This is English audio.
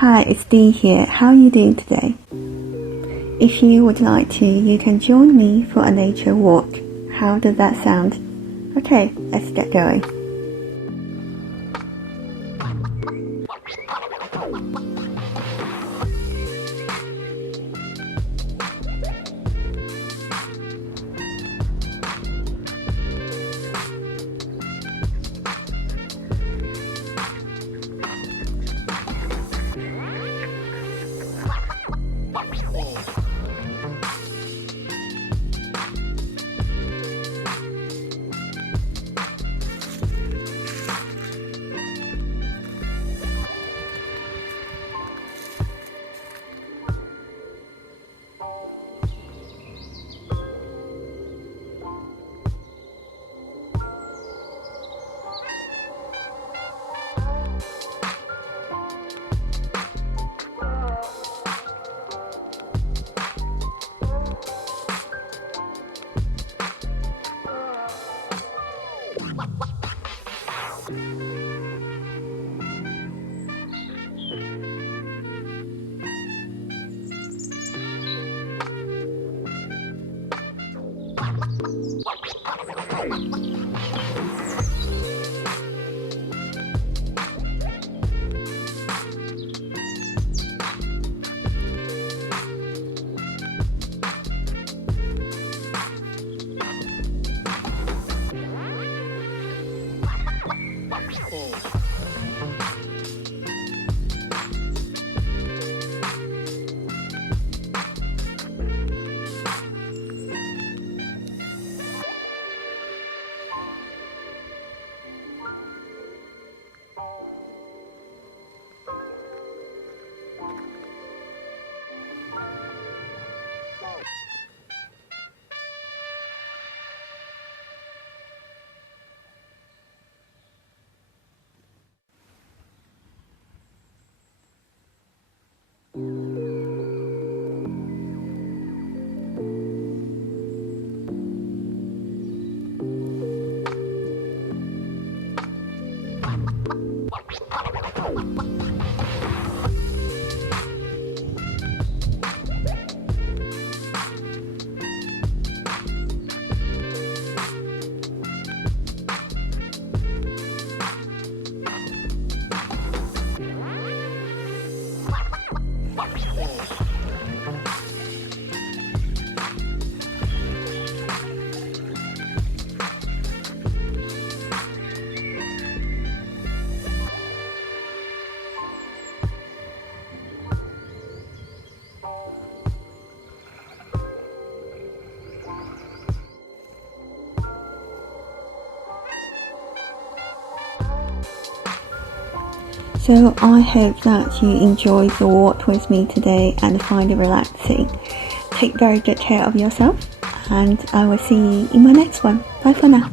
Hi, it's Dee here. How are you doing today? If you would like to, you can join me for a nature walk. How does that sound? Okay, let's get going. So I hope that you enjoyed the walk with me today and find it relaxing. Take very good care of yourself, and I will see you in my next one. Bye for now.